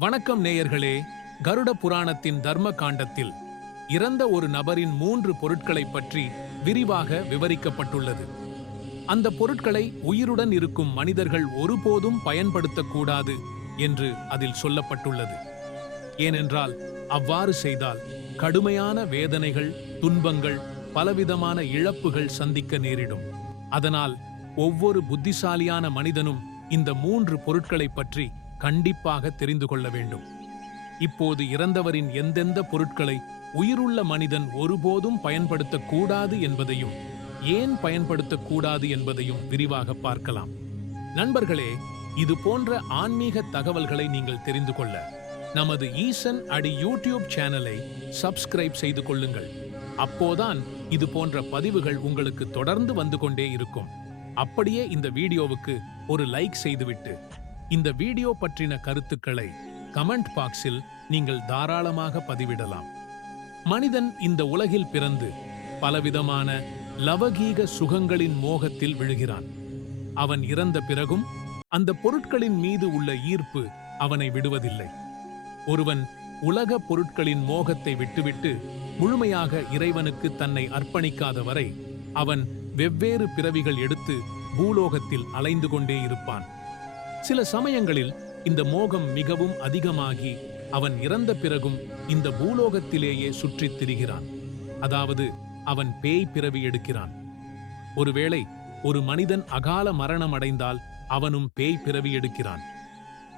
வணக்கம் நேயர்களே. கருட புராணத்தின் தர்ம காண்டத்தில் இறந்த ஒரு நபரின் மூன்று பொருட்களை பற்றி விரிவாக விவரிக்கப்பட்டுள்ளது. அந்த பொருட்களை உயிருடன் இருக்கும் மனிதர்கள் ஒருபோதும் பயன்படுத்தக்கூடாது என்று அதில் சொல்லப்பட்டுள்ளது. ஏனென்றால் அவ்வாறு செய்தால் கடுமையான வேதனைகள் துன்பங்கள் பலவிதமான இழப்புகள் சந்திக்க நேரிடும். அதனால் ஒவ்வொரு புத்திசாலியான மனிதனும் இந்த மூன்று பொருட்களை பற்றி கண்டிப்பாக தெரிந்து கொள்ள வேண்டும். இப்போது இறந்தவரின் எந்தெந்த பொருட்களை உயிருள்ள மனிதன் ஒருபோதும் பயன்படுத்தக்கூடாது என்பதையும் ஏன் பயன்படுத்தக்கூடாது என்பதையும் விரிவாக பார்க்கலாம். நண்பர்களே இது போன்ற ஆன்மீக தகவல்களை நீங்கள் தெரிந்து கொள்ள நமது ஈசன் அடி யூடியூப் சேனலை சப்ஸ்கிரைப் செய்து கொள்ளுங்கள். அப்போதான் இது போன்ற பதிவுகள் உங்களுக்கு தொடர்ந்து வந்து கொண்டே இருக்கும். அப்படியே இந்த வீடியோவுக்கு ஒரு லைக் செய்துவிட்டு இந்த வீடியோ பற்றின கருத்துக்களை கமெண்ட் பாக்ஸில் நீங்கள் தாராளமாக பதிவிடலாம். மனிதன் இந்த உலகில் பிறந்து பலவிதமான லவகீக சுகங்களின் மோகத்தில் விழுகிறான். அவன் இறந்த பிறகும் அந்த பொருட்களின் மீது உள்ள ஈர்ப்பு அவனை விடுவதில்லை. ஒருவன் உலக பொருட்களின் மோகத்தை விட்டுவிட்டு முழுமையாக இறைவனுக்கு தன்னை அர்ப்பணிக்காத வரை அவன் வெவ்வேறு பிறவிகள் எடுத்து பூலோகத்தில் அலைந்து கொண்டே இருப்பான். சில சமயங்களில் இந்த மோகம் மிகவும் அதிகமாகி அவன் இறந்த பிறகும் இந்த பூலோகத்திலேயே சுற்றித் திரிகிறான். அதாவது அவன் பேய் பிறவி எடுக்கிறான். ஒருவேளை ஒரு மனிதன் அகால மரணம் அடைந்தால் அவனும் பேய் பிறவி எடுக்கிறான்.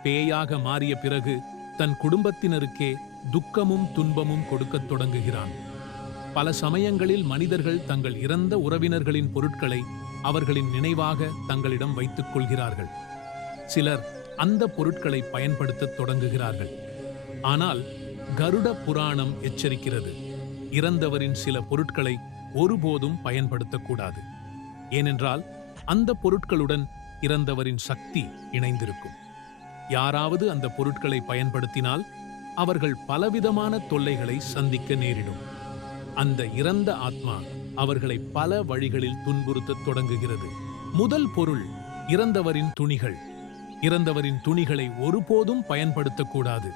பேயாக மாறிய பிறகு தன் குடும்பத்தினருக்கே துக்கமும் துன்பமும் கொடுக்கத் தொடங்குகிறான். பல சமயங்களில் மனிதர்கள் தங்கள் இறந்த உறவினர்களின் பொருட்களை அவர்களின் நினைவாக தங்களிடம் வைத்துக் கொள்கிறார்கள். சிலர் அந்த பொருட்களை பயன்படுத்த தொடங்குகிறார்கள். ஆனால் கருட புராணம் எச்சரிக்கிறது. இறந்தவரின் சில பொருட்களை ஒருபோதும் பயன்படுத்தக்கூடாது ஏனென்றால் அந்த பொருட்களுடன் இறந்தவரின் சக்தி இணைந்திருக்கும். யாராவது அந்த பொருட்களை பயன்படுத்தினால் அவர்கள் பலவிதமான தொல்லைகளை சந்திக்க நேரிடும். அந்த இறந்த ஆத்மா அவர்களை பல வழிகளில் துன்புறுத்தத் தொடங்குகிறது. முதல் பொருள் இறந்தவரின் துணிகள். இறந்தவரின் துணிகளை ஒருபோதும் பயன்படுத்தக்கூடாது.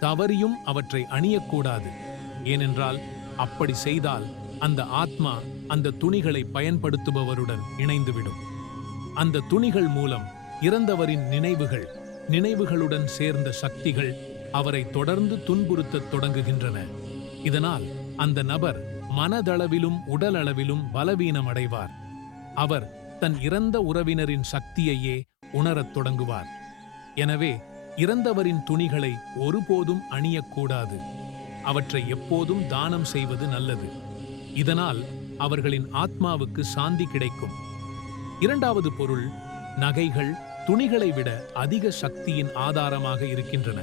தவறியும் அவற்றை அணியக்கூடாது. ஏனென்றால் அப்படி செய்தால் அந்த ஆத்மா அந்த துணிகளை பயன்படுத்துபவருடன் இணைந்துவிடும். அந்த துணிகள் மூலம் இறந்தவரின் நினைவுகள் நினைவுகளுடன் சேர்ந்த சக்திகள் அவரை தொடர்ந்து துன்புறுத்தத் தொடங்குகின்றன. இதனால் அந்த நபர் மனதளவிலும் உடலளவிலும் பலவீனமடைவார். அவர் தன் இறந்த உறவினரின் சக்தியையே உணரத் தொடங்குவார். எனவே இறந்தவரின் துணிகளை ஒருபோதும் அணியக்கூடாது. அவற்றை எப்போதும் தானம் செய்வது நல்லது. இதனால் அவர்களின் ஆத்மாவுக்கு சாந்தி கிடைக்கும். இரண்டாவது பொருள் நகைகள் துணிகளை விட அதிக சக்தியின் ஆதாரமாக இருக்கின்றன.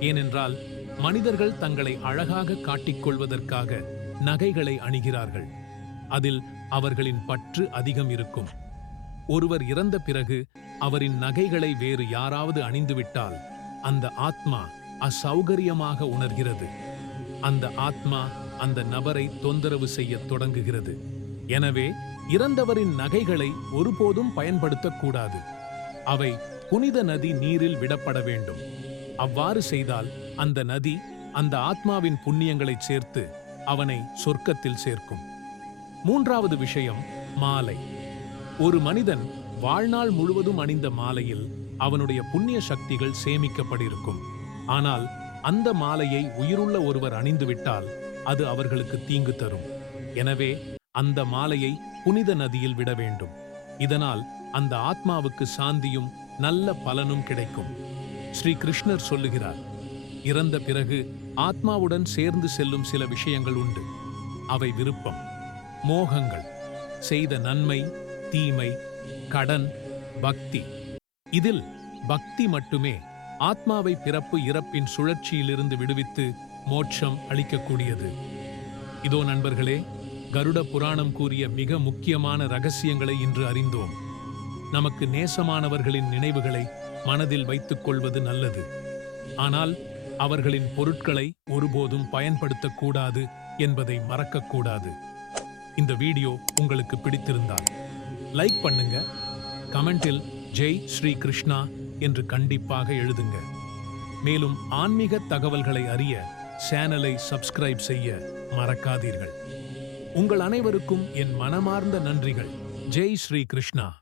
ஏனென்றால் மனிதர்கள் தங்களை அழகாக காட்டிக்கொள்வதற்காக நகைகளை அணிகிறார்கள். அதில் அவர்களின் பற்று அதிகம் இருக்கும். ஒருவர் இறந்த பிறகு அவரின் நகைகளை வேறு யாராவது அணிந்துவிட்டால் அந்த ஆத்மா அசௌகரியமாக உணர்கிறது. அந்த ஆத்மா அந்த நபரை தொந்தரவு செய்ய தொடங்குகிறது. எனவே இறந்தவரின் நகைகளை ஒருபோதும் பயன்படுத்தக்கூடாது அவை புனித நதி நீரில் விடப்பட வேண்டும். அவ்வாறு செய்தால் அந்த நதி அந்த ஆத்மாவின் புண்ணியங்களைச் சேர்த்து அவனை சொர்க்கத்தில் சேர்க்கும். மூன்றாவது விஷயம் மாலை. ஒரு மனிதன் வாழ்நாள் முழுவதும் அணிந்த மாலையில் அவனுடைய புண்ணிய சக்திகள் சேமிக்கப்பட்டிருக்கும் ஆனால் அந்த மாலையை உயிருள்ள ஒருவர் அணிந்துவிட்டால் அது அவர்களுக்கு தீங்கு தரும். எனவே அந்த மாலையை புனித நதியில் விட வேண்டும். இதனால் அந்த ஆத்மாவுக்கு சாந்தியும் நல்ல பலனும் கிடைக்கும். ஸ்ரீ கிருஷ்ணர் சொல்லுகிறார் இறந்த பிறகு ஆத்மாவுடன் சேர்ந்து செல்லும் சில விஷயங்கள் உண்டு. அவை விருப்பம் மோகங்கள் செய்த நன்மை தீமை கடன் பக்தி. இதில் பக்தி மட்டுமே ஆத்மாவை பிறப்பு இறப்பின் சுழற்சியிலிருந்து விடுவித்து மோட்சம் அளிக்கக்கூடியது. இதோ நண்பர்களே கருட புராணம் கூறிய மிக முக்கியமான ரகசியங்களை இன்று அறிந்தோம். நமக்கு நேசமானவர்களின் நினைவுகளை மனதில் வைத்துக் கொள்வது நல்லது. ஆனால் அவர்களின் பொருட்களை ஒருபோதும் பயன்படுத்தக்கூடாது என்பதை மறக்கக்கூடாது. இந்த வீடியோ உங்களுக்கு பிடித்திருந்தால் லைக் பண்ணுங்க. கமெண்டில் ஜெய் ஸ்ரீ கிருஷ்ணா என்று கண்டிப்பாக எழுதுங்க. மேலும் ஆன்மீக தகவல்களை அறிய சேனலை சப்ஸ்கிரைப் செய்ய மறக்காதீர்கள். உங்கள் அனைவருக்கும் என் மனமார்ந்த நன்றிகள். ஜெய் ஸ்ரீ கிருஷ்ணா.